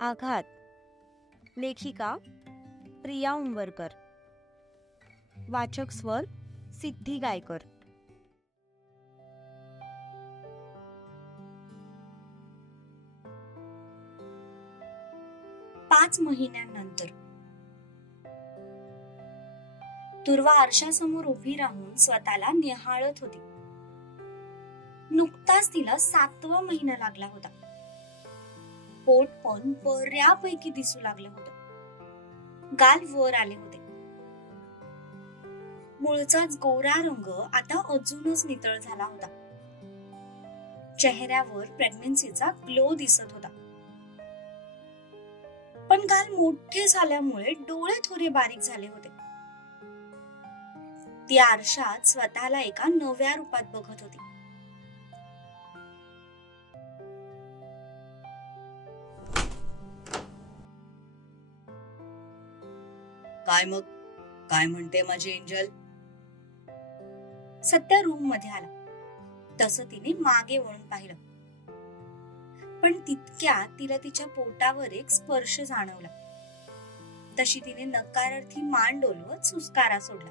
आघात. लेखिका प्रिया उंबरकर. वाचक स्वर सिद्धी गायकर. पाच महिन्यांनंतर दुर्वा आरशासमोर उभी राहून स्वतःला निहाळत होती. नुकताच तिला 7वा महिना लागला होता. पोट पण बऱ्यापैकी दिसू लागलं होतं. गाल वर आले होते. मूळचाच गोरा रंग आता अजूनच नितळ झाला होता. चेहऱ्यावर प्रेग्नन्सीचा ग्लो दिसत होता. पण गाल मोठे झाल्यामुळे डोळे थोडे बारीक झाले होते. ती आरशात स्वतःला एका नव्या रूपात बघत होती. काय मग, काय म्हणते माझी एंजल? सत्या रूम मध्ये आला. तसं तिने मागे वळून पाहिलं. पण तितक्यात तिला तिच्या पोटावर एक स्पर्श जाणवला. तशी तिने नकारार्थी मान डोलवत सुस्कारा सोडला.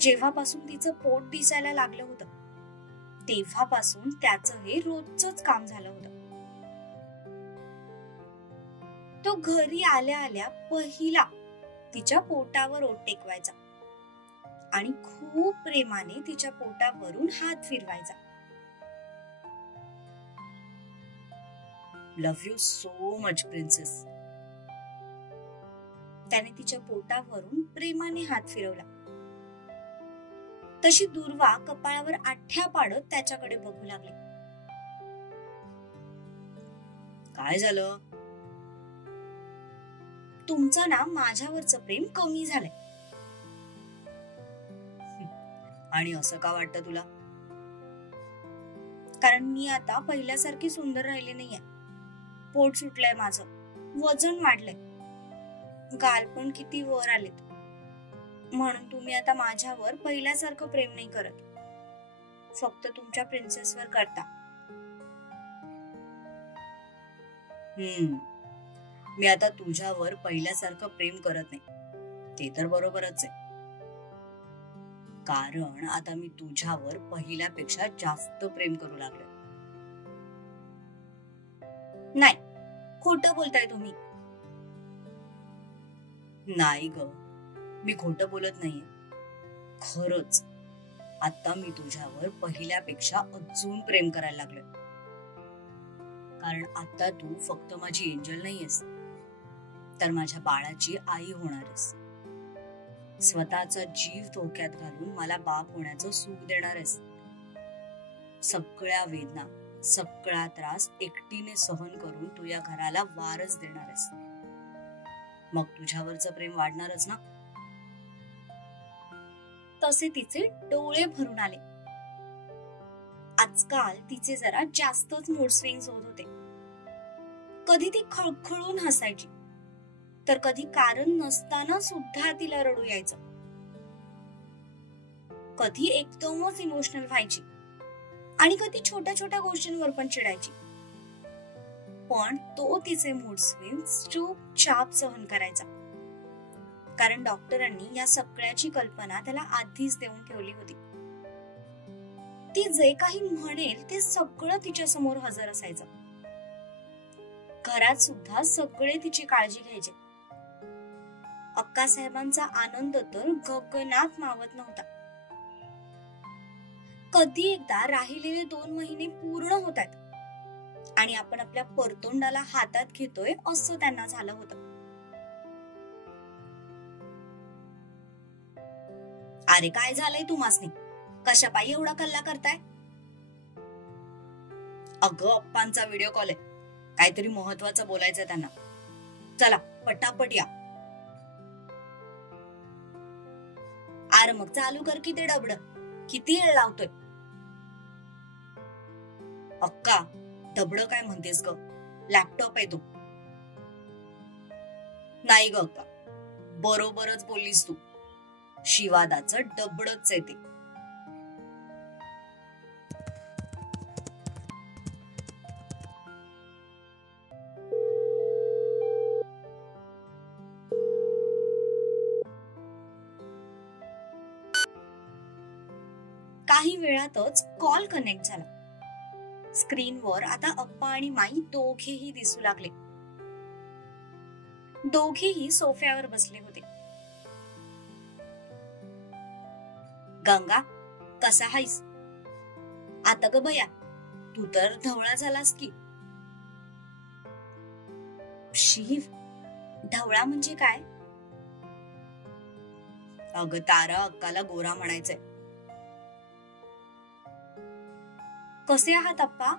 जेव्हापासून तिचं पोट दिसायला लागलं होतं तेव्हापासून त्याचं हे रोजच काम झालं होतं. तो घरी आल्या आल्या पहिला तिच्या पोटावर ओठ टेकवायचा आणि खूप प्रेमाने तिच्या पोटावरून हात फिरवायचा. Love you so much princess. त्याने तिच्या पोटावरून प्रेमाने हात फिरवला. तशी दुर्वा कपाळावर आठ्या पाडत त्याच्याकडे बघू लागली. काय झालं? तुमचं ना माझ्यावरचं प्रेम कमी झालंय. आणि असं का वाटतं तुला? कारण मी आता पहिल्यासारखी सुंदर राहिले नाहीये. पोट सुटलंय माझं, वजन वाढलंय, गाल पण किती वर आलेत. म्हणून तुम्ही आता माझ्यावर पहिल्यासारखं प्रेम नाही करत. फक्त तुमच्या प्रिन्सेसवर करता. मी आता तुझ्यावर पहिल्यासारखं प्रेम करत नाही, ते तर बरोबरच आहे. कारण आता मी तुझ्यावर पहिल्यापेक्षा जास्त प्रेम करू लागले. नाही, खोटं बोलताय तुम्ही. नाही ग, मी खोटं बोलत नाहीये. खरंच आता मी तुझ्यावर पहिल्यापेक्षा अजून प्रेम करायला लागले. कारण आता तू फक्त माझी एंजल नाहीयेस, तर माझ्या बाळाची आई होणारेस. स्वतःचा जीव धोक्यात घालून मला बाप होण्याचं सुख देणार आहेस. सगळ्या वेदना, सगळा त्रास एकटीने सहन करून तू या घराला वारस देणार आहेस. मग तुझ्यावरचं प्रेम वाढणारच ना. तसे तिचे डोळे भरून आले. आजकाल तिचे जरा जास्तच मूड स्विंग्स होत होते. कधी ती खळखळून हसायची, तर कधी कारण नसताना सुद्धा तिला रडू यायचं. कधी एकदमच इमोशनल व्हायची आणि कधी छोट्या छोट्या गोष्टींवर पण चिडायची. पण तो तिचे मूड स्विंग्स चुपचाप सहन करायचा. कारण डॉक्टरांनी या सगळ्याची कल्पना त्याला आधीच देऊन ठेवली होती. ती जे काही म्हणेल ते सगळं तिच्या समोर हजर असायचं. घरात सुद्धा सगळे तिची काळजी घ्यायचे. अक्कासाहेबांचा आनंद तर गगनात मावत नव्हता. कधी एकदा राहिलेले 2 महिने पूर्ण होतात आणि आपण आपल्या परतोंडाला हातात घेतोय असं त्यांना झालं होतं. अरे काय झालंय तुम्हासनी? कशापायी एवढा कल्ला करताय? अगं अप्पांचा व्हिडिओ कॉल आहे, काहीतरी महत्वाचं बोलायचंय त्यांना. चला पटापट या. अरे मग चालू कर की ते डबड. किती वेळ लावतोय? अक्का, डबड काय म्हणतेस ग? लॅपटॉप आहे तो. नाही ग अक्का, बरोबरच बोललीस तू. शिवादाचं डबडच आहे ते. काही वेळातच कॉल कनेक्ट झाला. स्क्रीनवर आता अप्पा आणि माई दोघेही दिसू लागले. दोघेही सोफ्यावर बसले होते. गंगा, कसा हायस? आता ग बया, तू तर ढवळा झालास की. शिव, ढवळा म्हणजे काय? अगं तारा, अक्काला गोरा म्हणायचंय. कसे आहात अप्पा?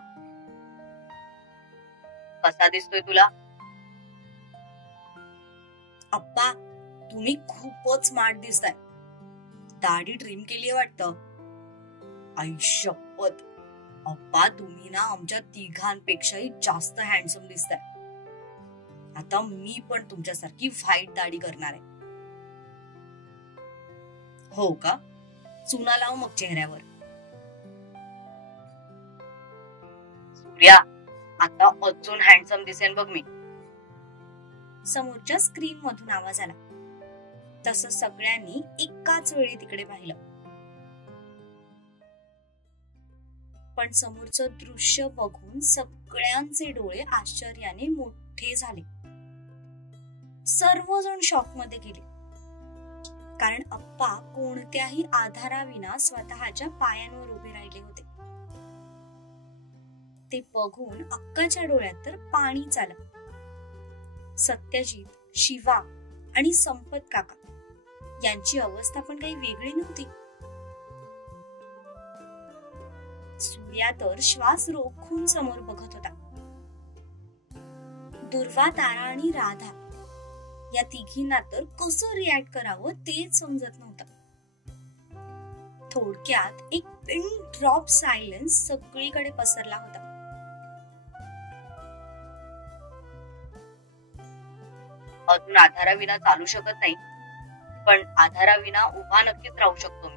कसा दिसतोय तुला? अप्पा, तुम्ही खूपच स्मार्ट दिसताय. दाढी ट्रिम केली वाटतं. आई शपथ, अप्पा तुम्ही ना आमच्या तिघांपेक्षाही जास्त हँडसम दिसताय. आता मी पण तुमच्यासारखी व्हाईट दाढी करणार आहे. हो का? चुना लाव मग चेहऱ्यावर. सूर्या, आता अजून हँडसम दिसेन बघ मी. समोरच्या स्क्रीन मधून आवाज आला. तसं सगळ्यांनी एकाच वेळी तिकडे पाहिलं. पण समोरचं दृश्य बघून सगळ्यांचे डोळे आश्चर्याने मोठे झाले. सर्वजण शॉक मध्ये गेले. कारण अप्पा कोणत्याही आधाराविना स्वतःच्या पायांवर उभे राहिले होते. ते बघून अक्काच्या डोळ्यात तर पाणीच आलं. सत्यजित, शिवा आणि संपत काका यांची अवस्था पण काही वेगळी नव्हती. सूर्या तर श्वास रोखून समोर बघत होता. दुर्वा, तारा आणि राधा या तिघींना तर कसं रिॲक्ट करावं तेच समजत नव्हतं. थोडक्यात एक पिन ड्रॉप सायलेन्स सगळीकडे पसरला होता. अजून आधाराविना चालू शकत नाही, पण आधाराविना उभा नक्कीच राहू शकतो मी.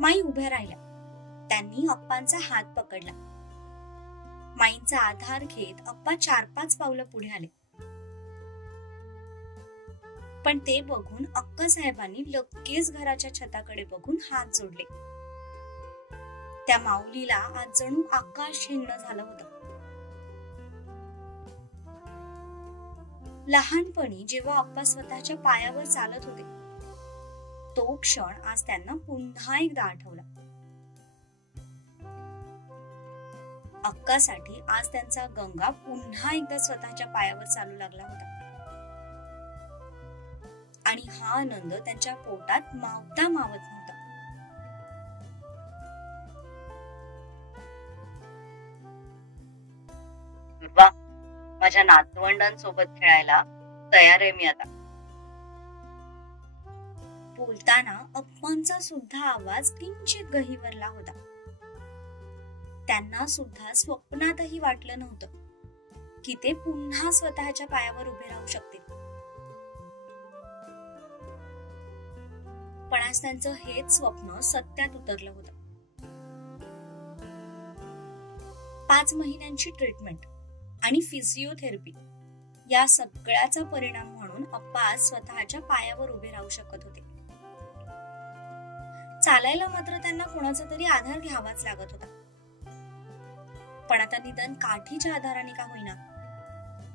माई उभ्या राहिल्या. त्यांनी अप्पांचा हात पकडला. माईंचा आधार घेत अप्पा 4-5 पावलं पुढे आले. पण ते बघून अक्का साहेबांनी लगेच घराच्या छताकडे बघून हात जोडले. त्या माऊलीला आज जणू आकाश हिंडणं झालं होतं. लहानपणी जेव्हा अप्पा स्वतःच्या पायावर चालत होते, तो क्षण आज त्यांना पुन्हा एकदा आठवला. अक्कासाठी आज त्यांचा गंगा पुन्हा एकदा स्वतःच्या पायावर चालू लागला होता. आणि हा आनंद त्यांच्या पोटात मावता मावत नव्हता. दुर्वा, माझ्या नातवंडांसोबत खेळायला तयार आहे मी आता. बोलताना अप्पांचा सुद्धा आवाज किंचित गहिवरला होता. त्यांना सुद्धा स्वप्नातही वाटलं नव्हतं की ते पुन्हा स्वतःच्या पायावर उभे राहू शकतील. पण आज त्यांचं हेच स्वप्न सत्यात उतरलं होतं. 5 महिन्यांची ट्रीटमेंट आणि फिजिओथेरपी या सगळ्याचा परिणाम म्हणून अप्पा आज स्वतःच्या पायावर उभे राहू शकत होते. चालायला मात्र त्यांना कोणाचा तरी आधार घ्यावाच लागत होता. पण आता निदान काठीच्या आधाराने का होईना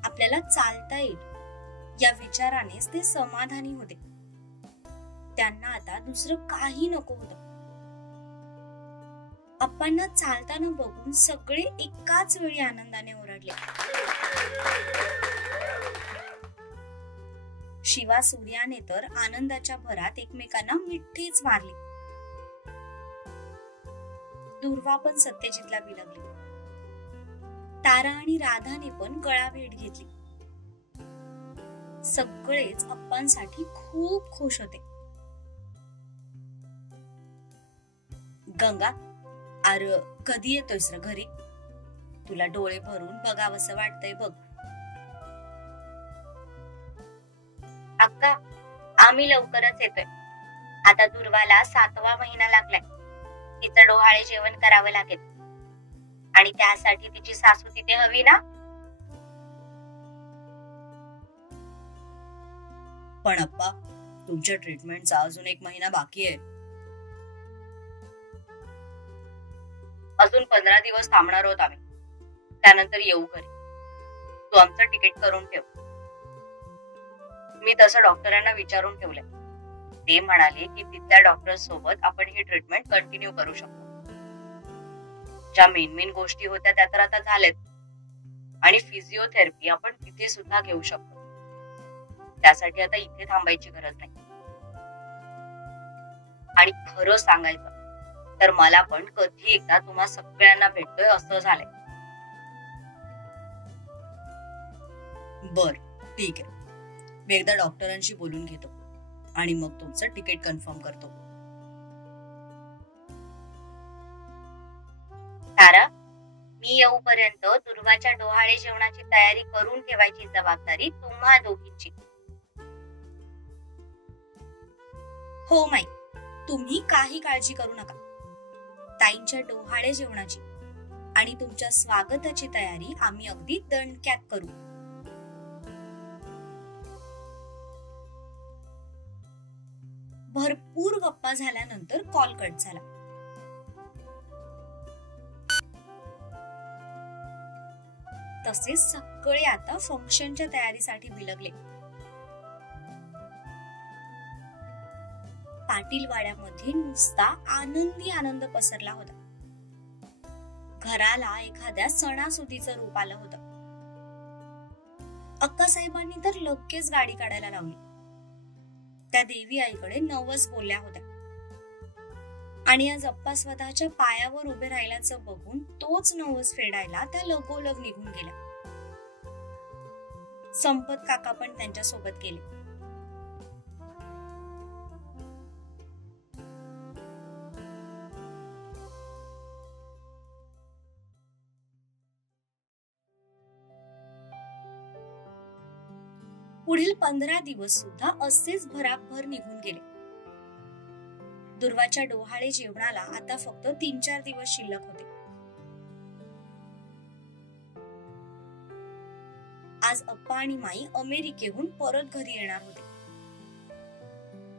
आपल्याला चालता येईल या विचारानेच ते समाधानी होते. त्यांना आता दुसरं काही नको होतं. अप्पांना चालताना बघून सगळे एकाच वेळी आनंदाने ओरडले. शिवा, सूर्याने तर आनंदाच्या भरात एकमेकांना मिठीच मारली. दुर्वा पण सत्यजितला बिलगली. तारा आणि राधाने पण गळा भेट घेतली. सगळेच अप्पांसाठी खूप खुश होते. गंगा, अरे कधी येतोयस र घरी? तुला डोळे भरून बघावंसं वाटतंय बघ. अक्का, आम्ही लवकरच येतोय. आता दुर्वाला 7वा महिना लागलाय. तिचं डोहाळे जेवण करावं लागेल आणि त्यासाठी तिची सासू तिथे हवी ना. पण अप्पा, तुमच्या ट्रीटमेंटचा अजून 1 महिना बाकी आहे. अजून 15 दिवस थांबणार आहोत आम्ही. त्यानंतर येऊ घरी. तू आमचं तिकीट करून ठेव. मी तसं डॉक्टरांना विचारून ठेवलंय. ते म्हणाले की तिथल्या डॉक्टर सोबत आपण ही ट्रीटमेंट कंटिन्यू करू शकतो. ज्या मेन गोष्टी होत्या त्या तर आता झाल्यात आणि फिजिओथेरपी आपण तिथे सुद्धा घेऊ शकतो. त्यासाठी आता इथे थांबायची गरज नाही. आणि खरं सांगायचं तर मला पण कधी एकदा तुम्हा सगळ्यांना भेटतोय असं झालंय. बर, ठीक आहे. मी एकदा डॉक्टरांशी बोलून घेतो आणि मग तुमचं तिकीट कन्फर्म करतो. तारा, मी येऊपर्यंत दुर्वाच्या डोहाळे जेवणाची तयारी करून ठेवायची जबाबदारी तुम्हा दोघींची. हो माई, तुम्ही काही काळजी करू नका. ताईंच्या डोहाळे जेवणाची आणि तुमच्या स्वागताची तयारी आम्ही अगदी दणक्यात करू. भरपूर गप्पा झाल्यानंतर कॉल कट झाला. तसे सगळे आता फंक्शनच्या तयारीसाठी बिलगले. पाटील वाड्यामध्ये नुसता आनंदी आनंद पसरला होता. घराला एखाद्या सणासुदीचं रूप आलं होतं. अक्कासाहेबांनी तर लगेच गाडी काढायला लावली. त्या देवी आईकडे नवस बोलल्या होत्या आणि आज अप्पा स्वतःच्या पायावर उभे राहिल्याचं बघून तोच नवस फेडायला त्या लगोलग निघून गेल्या. संपत काका पण त्यांच्या सोबत गेले. पुढील 15 दिवस सुद्धा असेच भराभर निघून गेले. दुर्वाच्या डोहाळे जेवणाला आता फक्त 3-4 दिवस शिल्लक होते. आज अप्पा आणि माई अमेरिकेहून परत घरी येणार होते.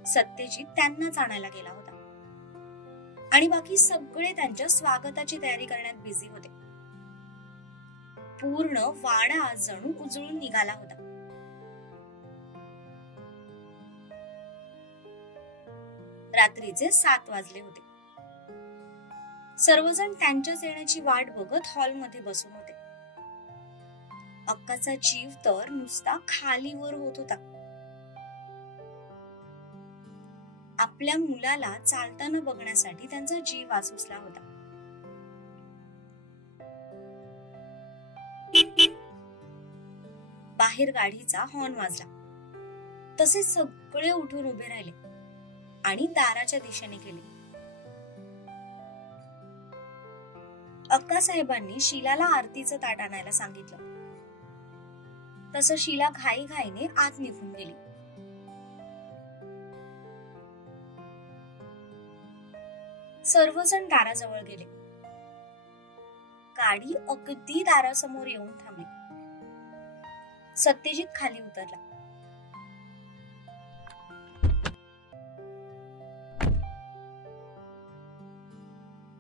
सत्यजित त्यांनाच आणायला गेला होता आणि बाकी सगळे त्यांच्या स्वागताची तयारी करण्यात बिझी होते. पूर्ण वाडा आज जणू उजळून निघाला होता. रात्रीचे 7 वाजले होते. सर्वजण त्यांच्याच येण्याची वाट बघत हॉलमध्ये बसून होते. अक्काचा जीव तर नुसता खालीवर होत होता. आपल्या मुलाला चालताना बघण्यासाठी त्यांचा जीव आसुसला होता. बाहेर गाडीचा हॉर्न वाजला. तसे सगळे उठून उभे राहिले आणि दाराच्या दिशेने गेले. अक्कासाहेबांनी शीलाला आरतीचं ताट आणायला सांगितलं. तसं शीला घाईघाईने आत निघून गेली. सर्वजण दाराजवळ गेले. गाडी अगदी दारासमोर येऊन थांबली. सत्यजित खाली उतरला.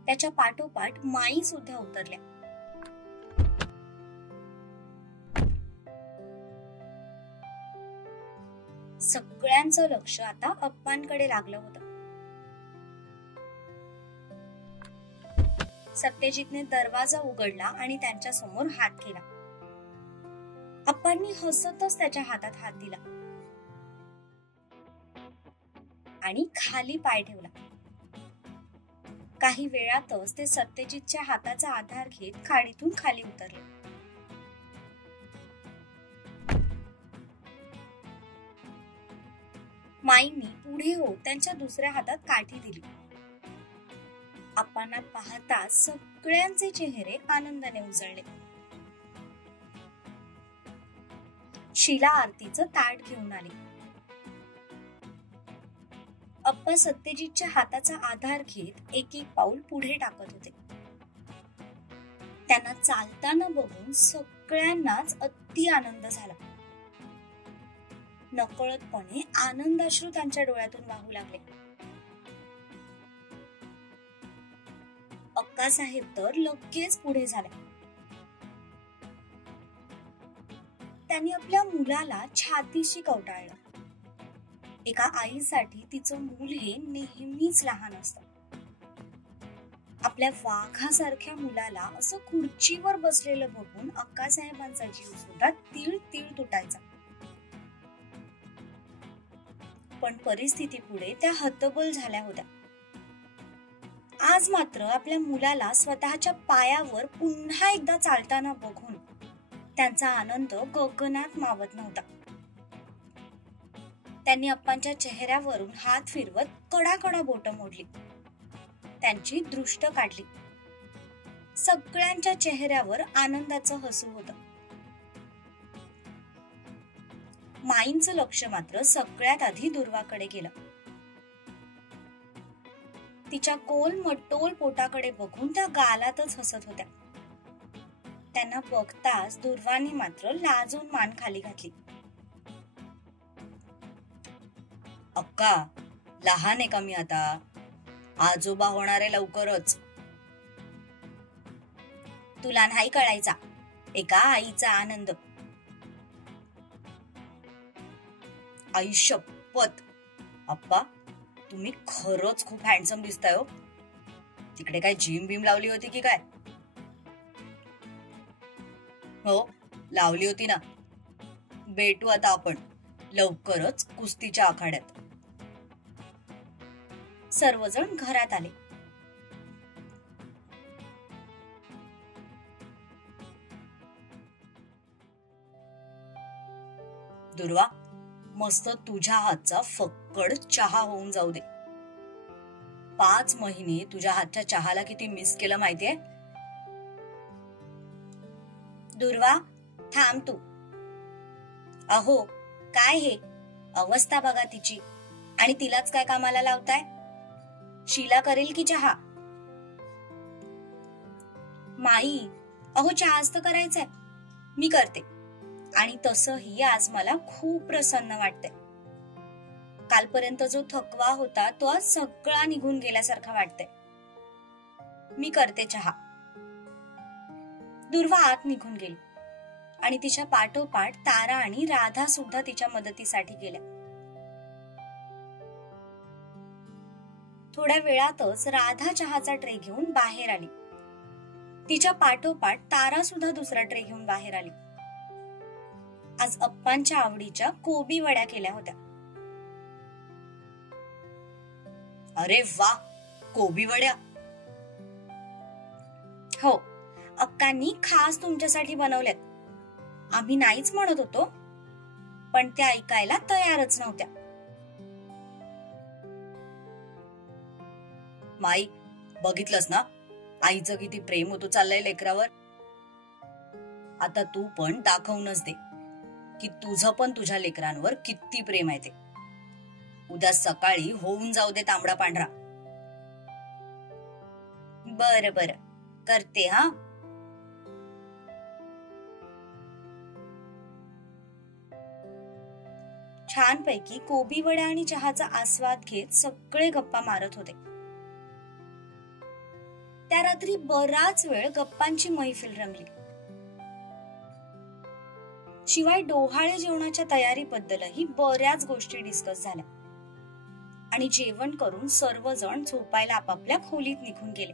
त्याच्या पाठोपाठ माई सुद्धा उतरल्या. सगळ्यांचं लक्ष आता अप्पांकडे लागलं होतं. सत्यजितने दरवाजा उघडला आणि त्यांच्या समोर हात केला. अप्पांनी हसतच त्याच्या हातात हात दिला आणि खाली पाय ठेवला. काही वेळातच ते सत्यजितच्या हाताचा आधार घेत खाडीतून खाली उतरले. माईंनी पुढे होत त्यांच्या दुसऱ्या हातात काठी दिली. अप्पांना पाहता सगळ्यांचे चेहरे आनंदाने उजळले. शीला आरतीचं ताट घेऊन आली. अप्पा सत्यजितच्या हाताचा आधार घेत एक एक पाऊल पुढे टाकत होते. त्यांना चालताना बघून सगळ्यांनाच अति आनंद झाला. नकळतपणे आनंदाश्रू त्यांच्या डोळ्यातून वाहू लागले. अक्कासाहेब तर लगेच पुढे झाले. त्यांनी आपल्या मुलाला छातीशी कवटाळलं. एका आईसाठी तिचं मूल हे नेहमीच लहान असतं. आपल्या वाघासारख्या मुलाला असं खुर्चीवर बसलेलं बघून अक्कासाहेबांचा जीव सुद्धा तीळ तीळ तुटायचा. पण परिस्थितीपुढे त्या हतबल झाल्या होत्या. आज मात्र आपल्या मुलाला स्वतःच्या पायावर पुन्हा एकदा चालताना बघून त्यांचा आनंद गगनात मावत नव्हता. त्यांनी अप्पांच्या चेहऱ्यावरून हात फिरवत कडाकडा बोटं मोडली. त्यांची दृष्ट काढली. सगळ्यांच्या चेहऱ्यावर आनंदाचं हसू होतं. माईंचं लक्ष मात्र सगळ्यात आधी दुर्वाकडे गेलं. तिच्या गोल मटोल पोटाकडे बघून त्या गालातच हसत होत्या. त्यांना बघताच दुर्वानी मात्र लाजून मान खाली घातली. अक्का, लहान आहे का मी आता? आजोबा होणारे लवकरच. तुला नाही कळायचा एका आईचा आनंद. आई शपथ, अप्पा तुम्ही खरंच खूप हँडसम दिसताय हो. तिकडे काय जिम बिम लावली होती की काय? हो, लावली होती ना. भेटू आता आपण लवकरच कुस्तीच्या आखाड्यात. सर्वजण घरात आले. दुर्वा, मस्त तुझ्या हातचा फक्कड चहा होऊन जाऊ दे. 5 महिने तुझ्या हातच्या चहाला किती मिस केलं माहितीये? दुर्वा, थांब तू. अहो, काय हे अवस्था बघा तिची. आणि तिलाच काय कामाला लावताय? शीला करेल की चहा? माई, अहो चहाच तर करायचंय. मी करते. आणि तसंही आज मला खूप प्रसन्न वाटतंय. कालपर्यंत जो थकवा होता तो आज सगळा निघून गेल्यासारखा वाटतंय. मी करते चहा. दुर्वा आत निघून गेली आणि तिच्या पाठोपाठ तारा आणि राधा सुद्धा तिच्या मदतीसाठी गेल्या. थोड्या वेळातच राधा चहाचा ट्रे घेऊन बाहेर आली. तिच्या पाठोपाठ तारा सुद्धा दुसरा ट्रे घेऊन बाहेर आली. आज अप्पांच्या आवडीच्या कोबी वड्या केल्या होत्या. अरे वा, कोबी वड्या. हो, अक्कांनी खास तुमच्यासाठी बनवल्यात. आम्ही नाहीच म्हणत होतो, पण त्या ऐकायला तयारच नव्हत्या. माई, बघितलंस ना आईचं किती प्रेम होतो चाललंय लेकरावर. आता तू पण दाखवूनच दे की तुझं पण तुझ्या लेकरांवर किती प्रेम आहे ते. उद्या सकाळी होऊन जाऊ दे तांबडा पांढरा. बरं बरं, करते हा. छानपैकी कोबी वड्या आणि चहाचा आस्वाद घेत सगळे गप्पा मारत होते. त्या रात्री बराच वेळ गप्पांची मैफिल रंगली. शिवाय डोहाळे जेवणाच्या तयारीबद्दलही बऱ्याच गोष्टी डिस्कस झाल्या. आणि जेवण करून सर्वजण झोपायला आपापल्या खोलीत निघून गेले.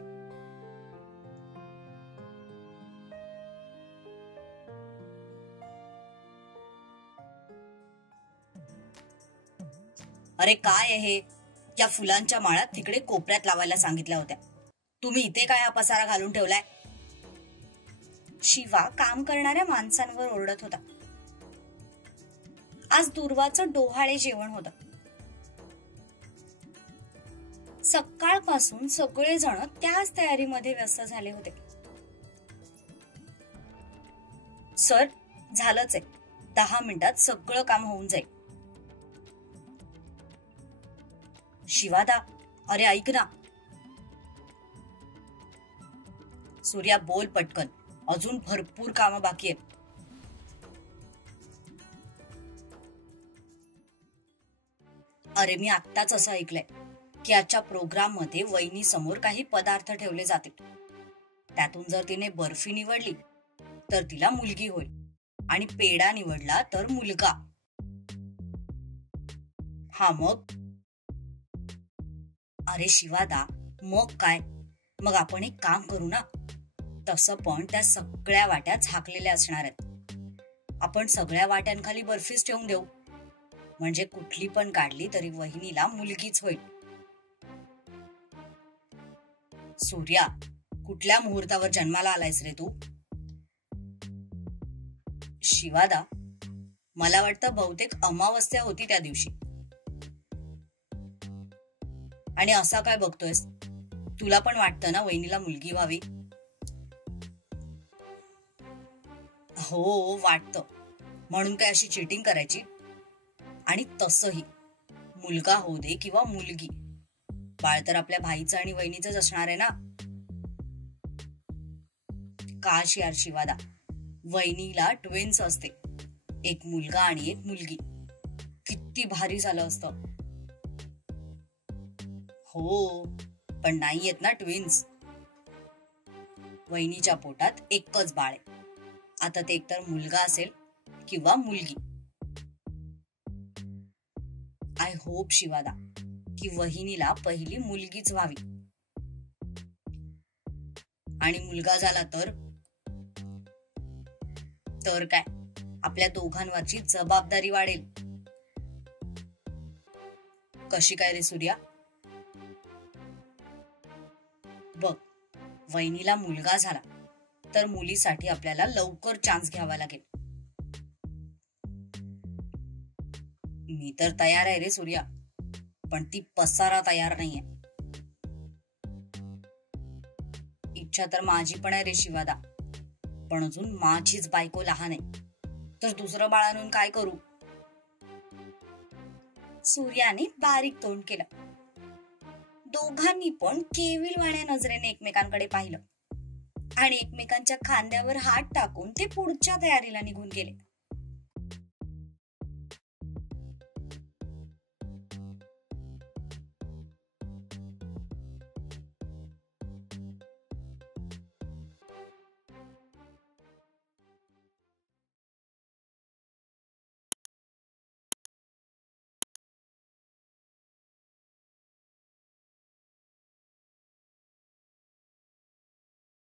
अरे काय आहे, या फुलांच्या माळा तिकडे कोपऱ्यात लावायला सांगितल्या होत्या. तुम्ही इथे काय हा पसारा घालून ठेवलाय? शिवा काम करणाऱ्या माणसांवर ओरडत होता. आज दुर्वाचं डोहाळे जेवण होतं. सकाळपासून सगळेजण त्याच तयारीमध्ये व्यस्त झाले होते. सर, झालंच आहे. 10 मिनिटात सगळं काम होऊन जाईल. शिवादा, अरे ऐक ना. सूर्या, बोल पटकन, अजून भरपूर कामं बाकी आहेत. अरे मी आत्ताच असं ऐकलंय की आजच्या प्रोग्राम मध्ये वहिनी समोर काही पदार्थ ठेवले जातील. त्यातून जर तिने बर्फी निवडली तर तिला मुलगी होईल आणि पेढा निवडला तर मुलगा. हा मग? अरे शिवादा, मग काय? मग आपण एक काम करू ना. तसं पण त्या सगळ्या वाट्या झाकलेल्या असणार आहेत. आपण सगळ्या वाट्यांखाली बर्फीच ठेवून देऊ. म्हणजे कुठली पण काढली तरी वहिनीला मुलगीच होईल. सूर्या, कुठल्या मुहूर्तावर जन्माला आलायस रे तू? शिवादा, मला वाटतं बहुतेक अमावस्या होती त्या दिवशी. आणि असा काय बघतोयस? तुला पण वाटतं ना वहिनीला मुलगी व्हावी? हो वाटतं. म्हणून काय अशी चिटिंग करायची? आणि तसंही मुलगा होऊ दे किंवा मुलगी, बाळ तर आपल्या भाईचं आणि वहिनीचंच असणार आहे ना. काश यार शिवादा, वहिनीला ट्विन्स असते, एक मुलगा आणि एक मुलगी. किती भारी झालं असतं. हो, पण नाहीयेत ना ट्विन्स. वहिनीच्या पोटात एकच बाळ आहे. आता ते एकतर मुलगा असेल किंवा मुलगी. आय होप शिवादा की वहिनीला पहिली मुलगीच व्हावी. आणि मुलगा झाला तर काय, आपल्या दोघांवरची जबाबदारी वाढेल. कशी काय रे सूर्या? बघ, वहिनीला मुलगा झाला तर मुलीसाठी आपल्याला लवकर चान्स घ्यावा लागेल. मी तर तयार आहे रे सूर्या, पण ती पसारा तयार नाहीये. इच्छा तर माझी पण आहे रे शिवादा, पण अजून माझीच बायको लहान आहे, तर दुसरं बाळ आणून काय करू? सूर्याने बारीक तोंड केलं. दोघांनी पण केविलवाण्या नजरेने एकमेकांकडे पाहिलं आणि एकमेकांच्या खांद्यावर हात टाकून ते पुढच्या तयारीला निघून गेले.